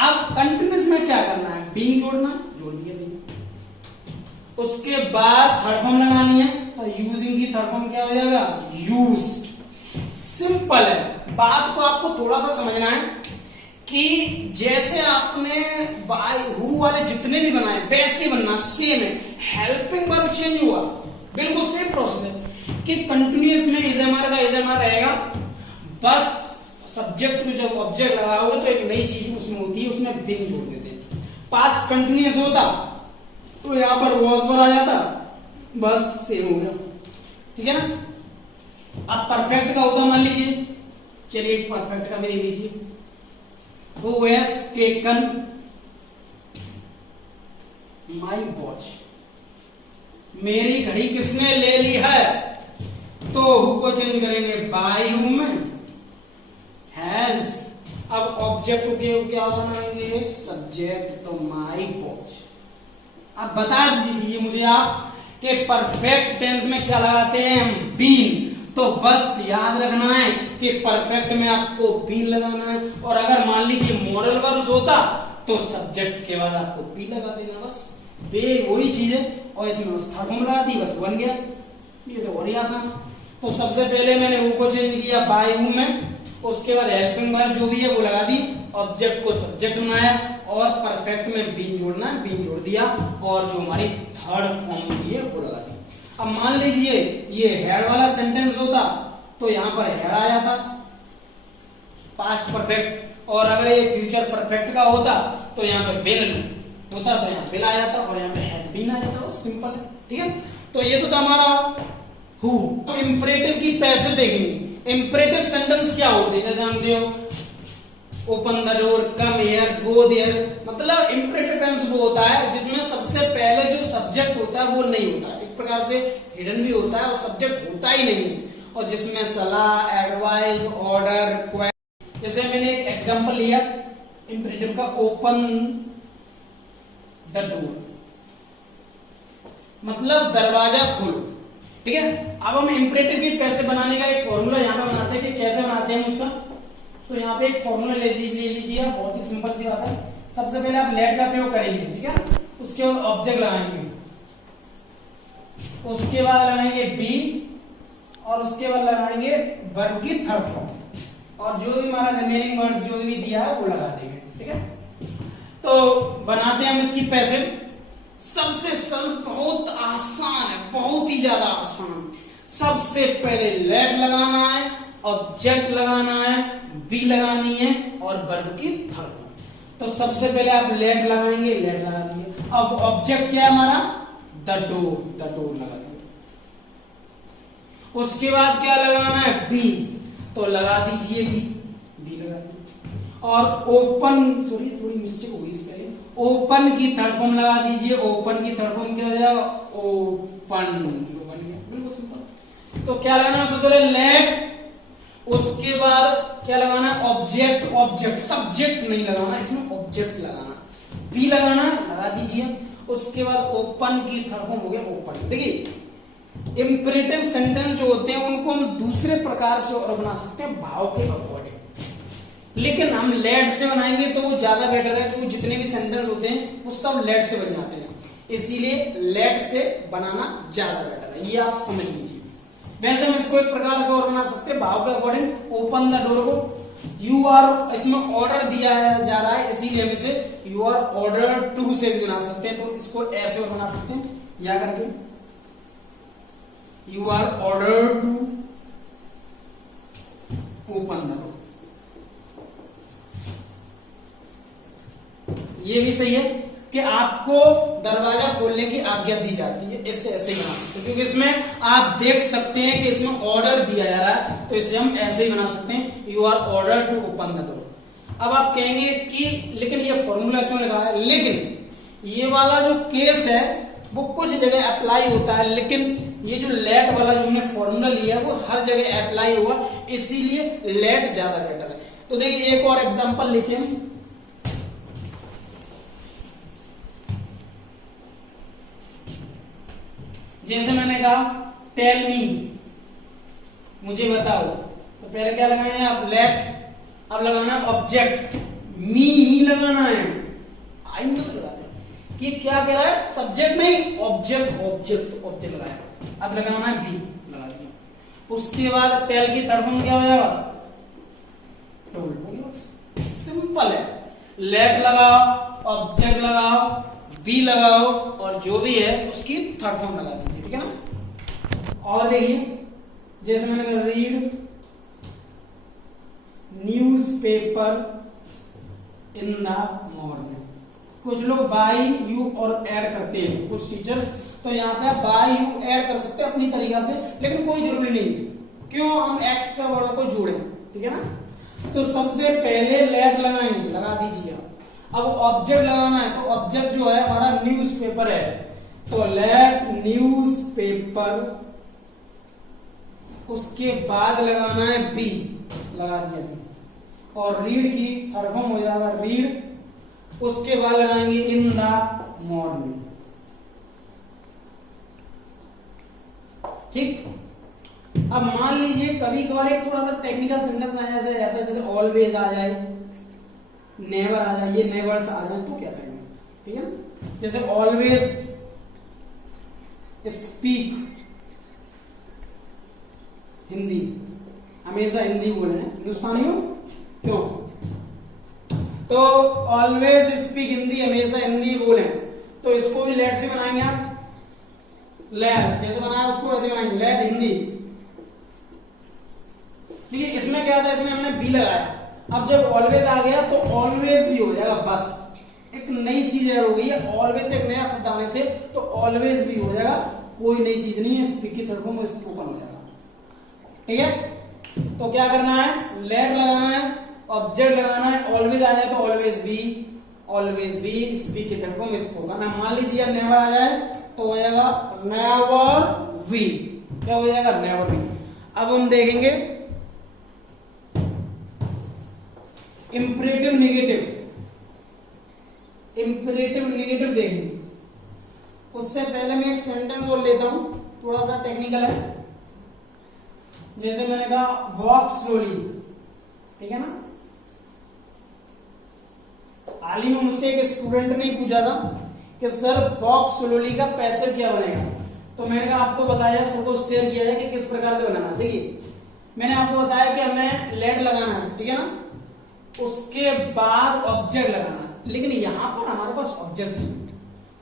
अब कंटिन्यूअस में क्या करना है, बीइंग जोड़ना, जोड़ दिया बीइंग। उसके बाद थर्ड फॉर्म लगानी है, तो यूजिंग की थर्ड फॉर्म क्या हो जाएगा, यूज्ड। सिंपल है, बात को आपको थोड़ा सा समझना है कि जैसे आपने बाय हु वाले जितने भी बनाए वैसे बनना, सेम है। हेल्पिंग वर्ब चेंज हुआ, बिल्कुल सेम प्रोसेस है कि कंटिन्यूअस में इजएमआर का इजएमआर रहेगा, बस सब्जेक्ट में जब ऑब्जेक्ट लगाओगे तो एक नई चीज उसमें होती है, उसमें बीइंग जोड़ देते हैं। पास्ट कंटिन्यूअस होता तो यहां पर वॉज पर आ जाता, बस सेम हो गया, ठीक है ना। अब परफेक्ट का होता, मान लीजिए, चलिए एक परफेक्ट का भी देख लीजिए, Who has taken my watch, मेरी घड़ी किसने ले ली है, तो हु को चेंज करेंगे बाय हुम में, हैज। अब ऑब्जेक्ट के क्या बनाएंगे, सब्जेक्ट, तो माई वॉच। अब बता दीजिए मुझे आप कि परफेक्ट टेंस में क्या लगाते हैं, बीन। तो बस याद रखना है कि परफेक्ट में आपको बीन लगाना है, और अगर मान लीजिए मॉडल वर्ब्स होता तो सब्जेक्ट के बाद आपको बी लगा देना, बस वही चीज है। और इसमें बस थर्ड फॉर्म लगा दी, बस बन गया, ये तो और ही आसान। तो सबसे पहले मैंने हु को चेंज किया बाय हु में, उसके बाद हेल्पिंग वर्ब जो भी है वो लगा दी, ऑब्जेक्ट को सब्जेक्ट बनाया, और परफेक्ट में बीन जोड़ना है, बीन जोड़ दिया, और जो हमारी थर्ड फॉर्म होती है वो लगा दी। अब मान लीजिए ये हैड वाला सेंटेंस होता तो यहां पर हैड आ जाता, पास्ट परफेक्ट, और अगर ये फ्यूचर परफेक्ट का होता तो यहाँ पे बिन होता, तो यहाँ बिल आ जाता, और यहाँ पे हैड बीन आ जाता, बस सिंपल है, ठीक है। तो ये तो था हमारा हु। इंपरेटिव की पैसे देखेंगे। इंपरेटिव सेंटेंस क्या होते हैं, जैसे जानते हो, open the door, come here, go there. मतलब इंपरेटिव टेंस वो होता है जिसमें सबसे पहले जो सब्जेक्ट होता है वो नहीं होता, एक प्रकार से हिडन भी होता है, और सब्जेक्ट होता ही नहीं है, और जिसमें सलाह, एडवाइस, ऑर्डर, रिक्वेस्ट। जैसे मैंने एक एग्जांपल लिया इंपरेटिव का, ओपन द डोर, मतलब दरवाजा खोलो, ठीक है। अब हम इंपरेटिव की पैसे बनाने का एक फॉर्मूला यहाँ पे बनाते हैं कि कैसे बनाते हैं उसका। तो यहाँ पे एक फॉर्मूला ले लीजिए, बहुत ही सिंपल सी बात है। सबसे पहले आप लेट का प्रयोग करेंगे, ठीक है, उसके बाद ऑब्जेक्ट लगाएंगे, उसके बाद लगाएंगे बी, और उसके बाद लगाएंगे वर्ब की थर्ड फॉर्म, और जो भी हमारा रिमेनिंग वर्ड्स जो भी दिया है वो लगा देंगे, ठीक है। तो बनाते हैं हम इसकी पैसे। सबसे सरल, बहुत आसान है, बहुत ही ज्यादा आसान। सबसे पहले लेट लगाना है, ऑब्जेक्ट लगाना है, बी लगानी है, और वर्ब की थर्ड फॉर्म। तो सबसे पहले आप लेट लगाएंगे, लेट लगा दिए। अब ऑब्जेक्ट क्या है हमारा, द डोर लगा दिया। उसके बाद क्या लगाना है, बी, तो लगा दीजिए बी लगा दीजिए। और ओपन, सॉरी थोड़ी मिस्टेक हो गई इस पहले, ओपन की थर्ड फॉर्म लगा दीजिए। ओपन की थर्ड फॉर्म क्या हो जाएगा, ओपन, बिल्कुल सिंपल। तो क्या लगाना है सबसे पहले, लेट, उसके बाद क्या लगाना है, ऑब्जेक्ट, ऑब्जेक्ट, सब्जेक्ट नहीं लगाना, इसमें ऑब्जेक्ट लगाना, बी लगाना, लगा दीजिए। उसके बाद ओपन की थर्ड फॉर्म हो गया ओपन। देखिए इंपरेटिव सेंटेंस जो होते हैं उनको हम दूसरे प्रकार से और बना सकते हैं, भाव के अकॉर्डिंग, लेकिन हम लेट से बनाएंगे तो वो ज्यादा बेटर है, क्योंकि जितने भी सेंटेंस होते हैं वो सब लेट से बन जाते हैं, इसीलिए लेट से बनाना ज्यादा बेटर है, ये आप समझ लीजिए। वैसे हम इसको एक प्रकार से और बना सकते हैं भाव के अकॉर्डिंग। ओपन द डोर को यू आर, इसमें ऑर्डर दिया जा रहा है, इसीलिए हम इसे यू आर ऑर्डर टू से भी बना सकते हैं। तो इसको ऐसे और बना सकते हैं, या करके you are order to open the door, ये भी सही है कि आपको दरवाजा खोलने की आज्ञा दी जाती है, इससे ऐसे ही बना सकते हैं, क्योंकि इसमें आप देख सकते हैं कि इसमें ऑर्डर दिया जा रहा है, तो इसे हम ऐसे ही बना सकते हैं, you are order to open the door. अब आप कहेंगे कि लेकिन ये फॉर्मूला क्यों लगा है, लेकिन ये वाला जो केस है वो कुछ जगह अप्लाई होता है, लेकिन ये जो लेट वाला जो हमने फॉर्मूला लिया है वो हर जगह अप्लाई हुआ, इसीलिए लेट ज्यादा बेटर है। तो देखिए एक और एग्जांपल लेते हैं, जैसे मैंने कहा टेल मी, मुझे बताओ, तो पहले क्या लगाना है आप, लेट, अब लगाना ऑब्जेक्ट, मी लगाना है, आई मत लगाते कि क्या कह रहा है, सब्जेक्ट नहीं ऑब्जेक्ट, ऑब्जेक्ट लगाया, अब लगाना है बी, लगा दिया। उसके बाद टेल की थर्ड फॉर्म क्या हो जाएगा, टोल्ड, हो गया, बस सिंपल है। लेट लगाओ, ऑब्जेक्ट लगाओ, बी लगाओ, और जो भी है उसकी थर्ड फॉर्म लगा दीजिए, ठीक है ना। और देखिए जैसे मैंने कहा read newspaper in the morning, कुछ लोग बाय यू और ऐड करते हैं कुछ टीचर्स, तो यहाँ पे बाय यू ऐड कर सकते हैं अपनी तरीका से, लेकिन कोई जरूरी नहीं, क्यों हम एक्स्ट्रा वर्ड को जोड़ें, ठीक है ना। तो सबसे पहले लेट लगाएंगे, लगा दीजिए। अब ऑब्जेक्ट लगाना है, तो ऑब्जेक्ट जो है हमारा न्यूज़पेपर है, तो लेट न्यूज़पेपर, उसके बाद लगाना है बी, लगा दिया बी, और रीड की थर्ड फॉर्म हो जाएगा रीड, उसके बाद लगाएंगे इन द मॉर्निंग, ठीक। अब मान लीजिए कभी कभार एक थोड़ा सा टेक्निकल सेंटेंस ऐसा जाता है, जैसे ऑलवेज आ जाए, नेवर आ जाए, ये नेवर्स आ जाए, तो क्या करेंगे, ठीक है ना। जैसे ऑलवेज स्पीक हिंदी, हमेशा हिंदी बोले हैं, हिंदुस्तानी हो क्यों, तो ऑलवेज स्पीक हिंदी, हमेशा हिंदी बोले, तो इसको भी लेट से बनाएंगे आप, लेट जैसे बनाया उसको ऐसे बनाएंगे, लेट हिंदी, ठीक है। इसमें क्या था, इसमें हमने बी लगाया, अब जब ऑलवेज आ गया तो ऑलवेज भी हो जाएगा, बस एक नई चीज ऐड हो गई है, ऑलवेज एक नया शब्द आने से तो ऑलवेज भी हो जाएगा, कोई नई चीज नहीं है, स्पीक की तरफ में स्पोकन हो जाएगा, ठीक है। तो क्या करना है, लेट लगाना है, ऑब्जेक्ट लगाना है, ऑलवेज आ जाए तो ऑलवेज बी, स्पीक की तरफ में स्पोकन। मान लीजिए अब नेवर आ जाए तो हो जाएगा नेवर वी, क्या हो जाएगा, नेवर वी। अब हम देखेंगे इंपरेटिव नेगेटिव देखेंगे, उससे पहले मैं एक सेंटेंस और लेता हूं, थोड़ा सा टेक्निकल है। जैसे मैंने कहा वॉक स्लोली, ठीक है ना। हाल ही में मुझसे एक स्टूडेंट ने पूछा था कि सर वॉक स्लोली का पैसिव क्या बनेगा, तो मैंने कहा आपको बताया, सबको शेयर किया है कि किस प्रकार से बनाना। देखिए मैंने आपको बताया कि हमें लेट लगाना है, ठीक है ना, उसके बाद ऑब्जेक्ट लगाना, लेकिन यहां पर हमारे पास ऑब्जेक्ट नहीं।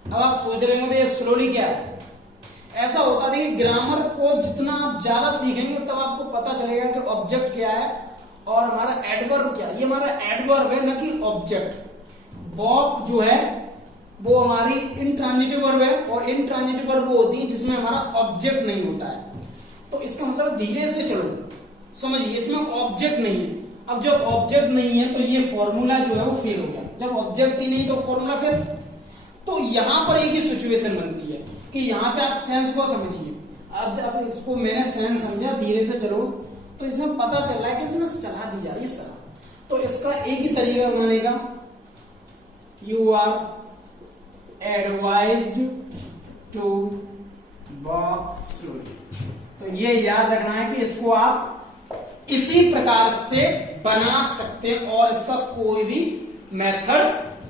अब आप सोच रहे होंगे ये स्लोली क्या है, ऐसा होता है कि ग्रामर को जितना आप ज्यादा सीखेंगे तब आपको पता चलेगा कि ऑब्जेक्ट क्या है और हमारा एडवर्ब क्या है। ये हमारा एडवर्ब है, न कि ऑब्जेक्ट। वॉक जो है वो हमारी इंट्रांजिटिव वर्ब है, और इंट्रांजिटिव वर्ब वो होती है जिसमें हमारा ऑब्जेक्ट नहीं होता है। तो इसका मतलब धीरे से चलो, समझिए इसमें ऑब्जेक्ट नहीं है। अब जब ऑब्जेक्ट नहीं है तो ये फॉर्मूला जो है वो फेल हो गया। जब ऑब्जेक्ट ही नहीं तो फॉर्मूला फेल। तो यहां पर एक ही सिचुएशन बनती है कि यहाँ पे आप सेंस को समझिए। आप जब इसको मैंने सेंस समझा, धीरे से चलो, तो इसमें पता चल रहा है कि इसमें सलाह दी जा रही है, सलाह। तो इसका एक ही तरीका बनाने का, you are advised to walk slowly. तो ये याद रखना है कि इसको आप इसी प्रकार से बना सकते हैं और इसका कोई भी मेथड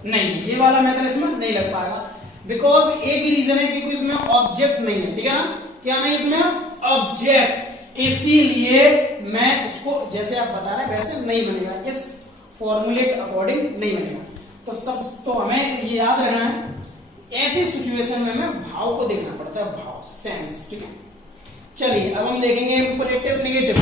नहीं, ये वाला मेथड इसमें नहीं लग पाएगा। बिकॉज एक ही रीजन है क्योंकि इसमें ऑब्जेक्ट नहीं है, ठीक है ना। क्या नहीं इसमें ऑब्जेक्ट, इसीलिए मैं उसको जैसे आप बता रहे हैं वैसे नहीं बनेगा, इस फॉर्मूले के अकॉर्डिंग नहीं बनेगा। तो हमें ये याद रखना है, ऐसी सिचुएशन में हमें भाव को देखना पड़ता है, भाव, सेंस, ठीक है। चलिए अब हम देखेंगे इंपरेटिव नेगेटिव।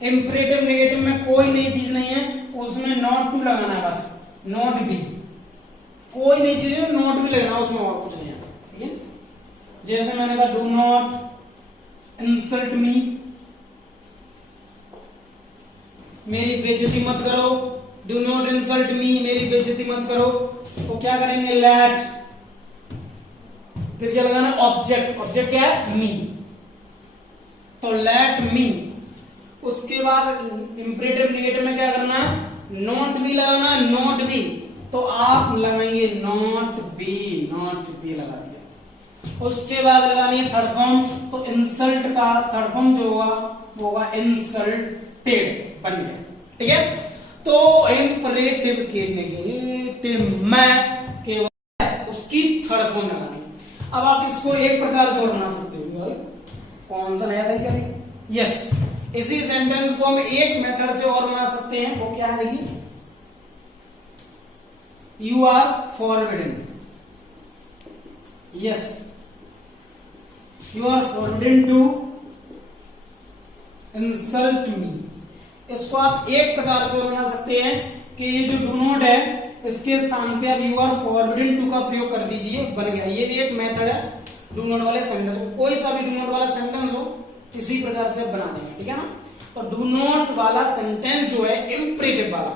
इंपरेटिव नेगेटिव में कोई नई चीज नहीं है, उसमें नॉट टू लगाना है बस, नॉट बी, कोई नई चीज है, नॉट भी लगना, उसमें और कुछ नहीं है, ठीक है। जैसे मैंने कहा डू नॉट इंसल्ट मी, मेरी बेइज्जती मत करो, डू नॉट इंसल्ट मी, मेरी बेइज्जती मत करो। तो क्या करेंगे, लेट, फिर क्या लगाना, ऑब्जेक्ट, ऑब्जेक्ट क्या है, मी, तो लेट मी। उसके बाद इंपरेटिव नेगेटिव में क्या करना है, नॉट बी लगाना, नॉट बी, तो आप लगाएंगे नॉट बी, नॉट बी लगा दिया। उसके बाद लगानी है थर्ड फॉर्म, तो इंसल्ट का थर्ड फॉर्म जो होगा वो होगा इंसल्टेड, बन गया, ठीक है। तो इंपरेटिव के नेगेटिव में केवल उसकी थर्ड फॉर्म लगानी। अब आप इसको एक प्रकार से और बना सकते हो, कौन सा नया तरीका है, यस, इसी सेंटेंस को हम एक मेथड से और बना सकते हैं, वो क्या है देखिए, you are forbidden, yes, you are forbidden to insult me. इसको आप एक प्रकार से और बना सकते हैं कि ये जो डू नॉट है इसके स्थान पे आप यू आर फॉरबिडन टू का प्रयोग कर दीजिए, बन गया। ये भी एक मेथड है डू नॉट वाले सेंटेंस को, कोई सा भी डू नॉट वाला सेंटेंस हो इसी प्रकार से बना देंगे, ठीक है ना। तो डू नॉट वाला सेंटेंस जो है इंपरेटिव वाला,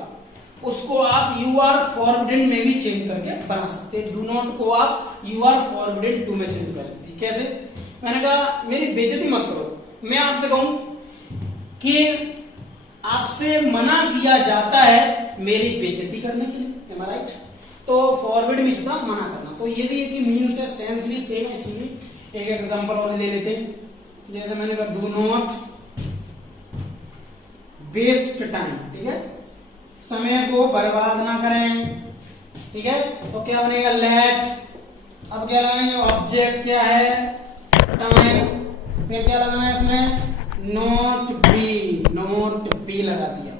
उसको आप यू आर फॉरबिडन में भी चेंज करके बना सकते हैं। डू नॉट को आप यू आर फॉरबिडन टू में चेंज कर दीजिए। कैसे, मैंने कहा मेरी बेइज्जती मत करो, मैं आपसे कहूं कि आपसे मना किया जाता है मेरी बेइज्जती करने के लिए, am I right? तो फॉरवर्ड भी होता मना करना, तो ये भी एक ही मीन्स है, सेंस भी सेम है। इसीलिए एक एग्जांपल और ले लेते हैं, जैसे मैंने कहा डू नॉट वेस्ट टाइम, ठीक है, समय को बर्बाद ना करें, ठीक है। तो क्या बनेगा, लेट, अब क्या लगाएंगे, ऑब्जेक्ट क्या है, टाइम, फिर क्या लगाना है इसमें, नॉट बी, नॉट बी लगा दिया।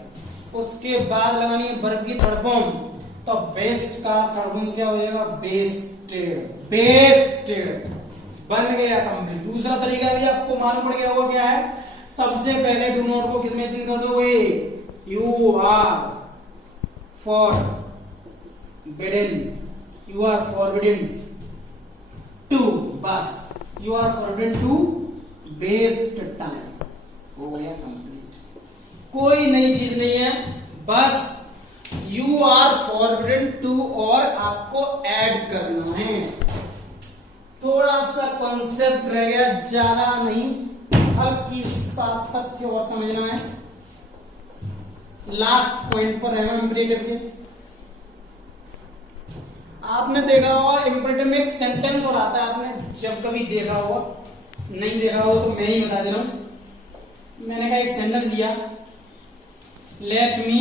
उसके बाद लगानी है वर्ब की थर्ड फॉर्म, तो बेस्ट का थर्ड फॉर्म क्या हो जाएगा, बेस्टेड, बेस्टेड, बन गया कंप्लीट। दूसरा तरीका भी आपको मालूम पड़ गया होगा क्या है, सबसे पहले डू नॉट को किसमें चेंज कर दो, you are forbidden, you are forbidden to, बस you are forbidden to waste time, हो गया कंप्लीट। कोई नई चीज नहीं है, बस यू आर फॉरबिडन टू और आपको ऐड करना है। थोड़ा सा कॉन्सेप्ट रह गया, ज्यादा नहीं, हल्की सा तथ्य और समझना है। लास्ट पॉइंट पर है इंपरेटिव के, आपने देखा होगा इंपरेटिव में एक सेंटेंस और आता है, आपने जब कभी देखा होगा, नहीं देखा हो तो मैं ही बता दे रहा हूं। मैंने कहा एक सेंटेंस लिया, let me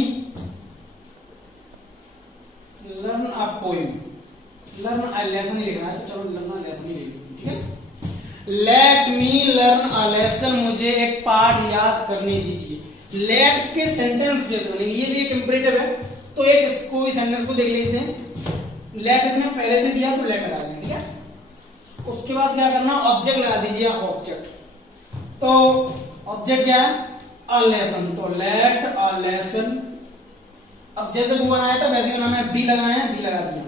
learn a poem, learn a lesson ही लिख रहा है तो चलो लर्न अ लेसन ही ले लीजिए, ठीक है। Late me learn a lesson, मुझे एक पाठ याद करने दीजिए। लेट के सेंटेंस कैसे बनेंगे, ये भी एक इंपरेटिव है, तो एक इसको भी सेंटेंस को देख लेते हैं। लेट इसने पहले से दिया तो लेट लगा देंगे, ठीक है। उसके बाद क्या करना, ऑब्जेक्ट लगा दीजिए आप, ऑब्जेक्ट, तो ऑब्जेक्ट क्या है, अ लेसन, तो लेट अ लेसन अब जैसे वो बनाया था वैसे बनाना है, बी लगाए हैं, बी लगा दिया।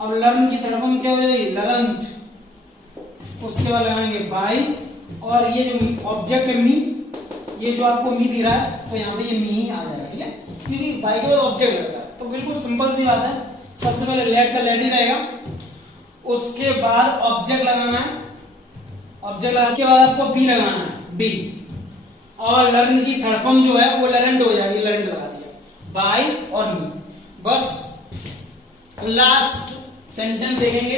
अब लर्न की तरफ हम क्या हो जाएगी, लर्नड, उसके बाद लगाएंगे बाई, और ये जो ऑब्जेक्ट है मी, ये जो आपको मी दिख रहा है तो यहाँ पे ये मी ही आ जाएगा, ठीक है, क्योंकि बाई के बाद ऑब्जेक्ट लगता है। तो बिल्कुल सिंपल सी बात है, सबसे पहले लेट का लेट ही रहेगा, उसके बाद ऑब्जेक्ट लगाना है, ऑब्जेक्ट लगाने के बाद आपको बी लगाना है, बी, और लर्न की थर्ड फॉर्म जो है वो लर्नड हो जाएगी, लर्नड लगा दिया, बाई और मी। बस लास्ट सेंटेंस देखेंगे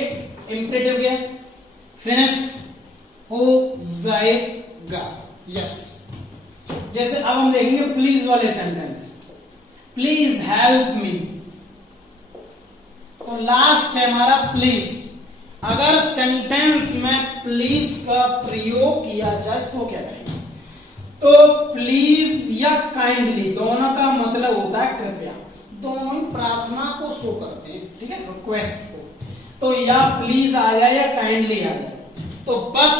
इंपेरेटिव के, फिनिश हो जाएगा, यस। जैसे अब हम देखेंगे प्लीज वाले सेंटेंस, प्लीज हेल्प मी, तो लास्ट है हमारा प्लीज। अगर सेंटेंस में प्लीज का प्रयोग किया जाए तो क्या करेंगे, तो प्लीज या काइंडली दोनों का मतलब होता है कृपया, दोनों ही प्रार्थना को शो करते हैं, ठीक है, रिक्वेस्ट को। तो या प्लीज आ जाए या काइंडली आ जाए, तो बस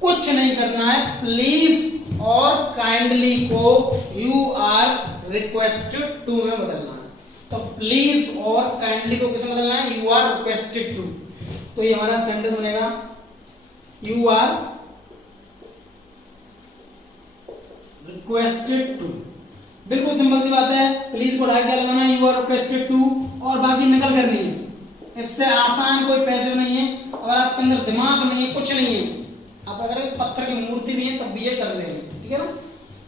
कुछ नहीं करना है, प्लीज और काइंडली को यू आर रिक्वेस्टेड टू में बदलना है। तो प्लीज और काइंडली को किसमें बदलना है, यू आर रिक्वेस्टेड टू। तो ये हमारा सेंटेंस बनेगा, यू आर रिक्वेस्टेड टू। बिल्कुल सिंपल सी बात है, प्लीज को हटा क्या लगाना है, यू आर रिक्वेस्टेड टू, और बाकी नकल करनी है। इससे आसान कोई पैसे नहीं है, अगर आपके अंदर दिमाग नहीं है, कुछ नहीं है, आप अगर पत्थर की मूर्ति भी है तब भी ये कर लेंगे, ठीक है ना।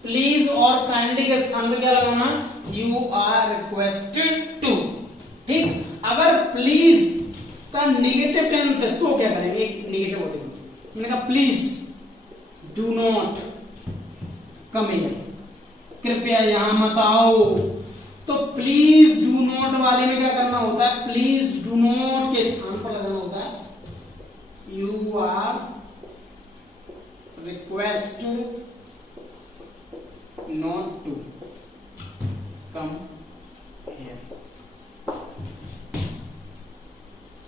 प्लीज और काइंडली के स्थान पर क्या लगाना, यू आर रिक्वेस्टेड टू, ठीक। अगर प्लीज का निगेटिव टेंस है तो क्या करेंगे, निगेटिव होते हैं, मैंने कहा please do not come here, कृपया यहां मत आओ, तो प्लीज डू नॉट वाले में क्या करना होता है, प्लीज डू नॉट के स्थान पर लगाना होता है, you are requested not to come here.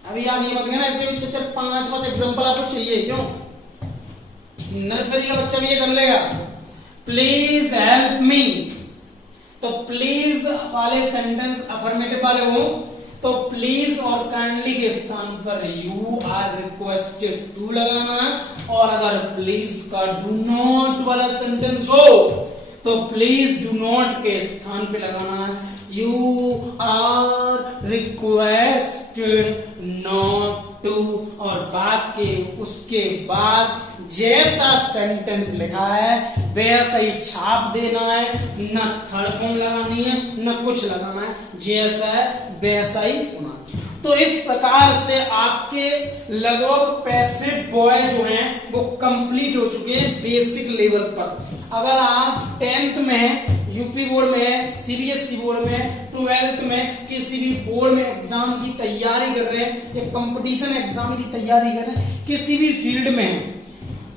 अभी आप ये मत कहना इसके भी चल 5 एग्जांपल आपको चाहिए, क्यों, नर्सरी का बच्चा भी ये कर लेगा, प्लीज हेल्प मी, तो प्लीज वाले सेंटेंस अफर्मेटिव वाले हो तो प्लीज और काइंडली के स्थान पर यू आर रिक्वेस्टेड टू लगाना है, और अगर प्लीज का डू नॉट वाला सेंटेंस हो तो प्लीज डू नॉट के स्थान पे लगाना है, you are requested not to, और बाकी उसके बाद जैसा सेंटेंस लिखा है वैसा ही छाप देना है, न थर्ड फॉर्म लगानी है न कुछ लगाना है, जैसा है वैसा ही होना। तो इस प्रकार से आपके लगभग पैसिव बॉय जो हैं वो कंप्लीट हो चुके हैं बेसिक लेवल पर। अगर आप 10th में है, यूपी बोर्ड में है, सीबीएसई बोर्ड में है, 12th में किसी भी बोर्ड में एग्जाम की तैयारी कर रहे हैं या कंपटीशन एग्जाम की तैयारी कर रहे हैं, किसी भी फील्ड में है,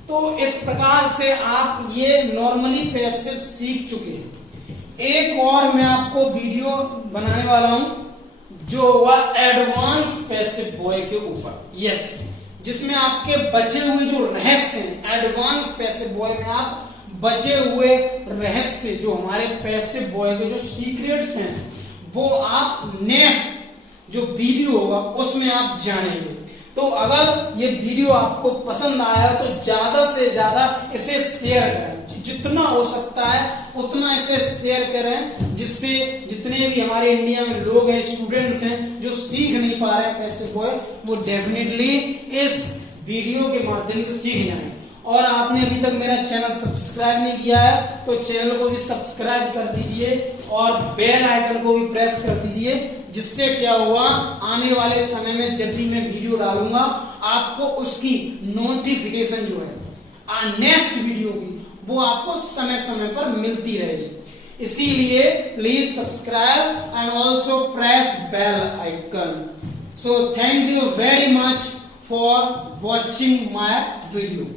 तो इस प्रकार से आप ये नॉर्मली पैसिव सीख चुके हैं। एक और मैं आपको वीडियो बनाने वाला हूं जो हुआ एडवांस पैसिव बॉय के ऊपर, यस, जिसमें आपके बचे हुए जो रहस्य हैं, एडवांस पैसिव बॉय में आप बचे हुए रहस्य जो हमारे पैसिव बॉय के जो सीक्रेट्स हैं वो आप नेक्स्ट जो वीडियो होगा उसमें आप जानेंगे। तो अगर ये वीडियो आपको पसंद आया तो ज्यादा से ज्यादा इसे शेयर करें, जितना हो सकता है उतना इसे शेयर करें, जिससे जितने भी हमारे इंडिया में लोग हैं, स्टूडेंट्स हैं जो सीख नहीं पा रहे हैं पैसिव बॉय, वो डेफिनेटली इस वीडियो के माध्यम से सीख जाएं। और आपने अभी तक मेरा चैनल सब्सक्राइब नहीं किया है तो चैनल को भी सब्सक्राइब कर दीजिए और बेल आइकन को भी प्रेस कर दीजिए, जिससे क्या हुआ आने वाले समय में जब भी मैं वीडियो डालूंगा आपको उसकी नोटिफिकेशन जो है नेक्स्ट वीडियो की वो आपको समय समय पर मिलती रहेगी। इसीलिए please subscribe and also press bell icon. So thank you very much for watching my video.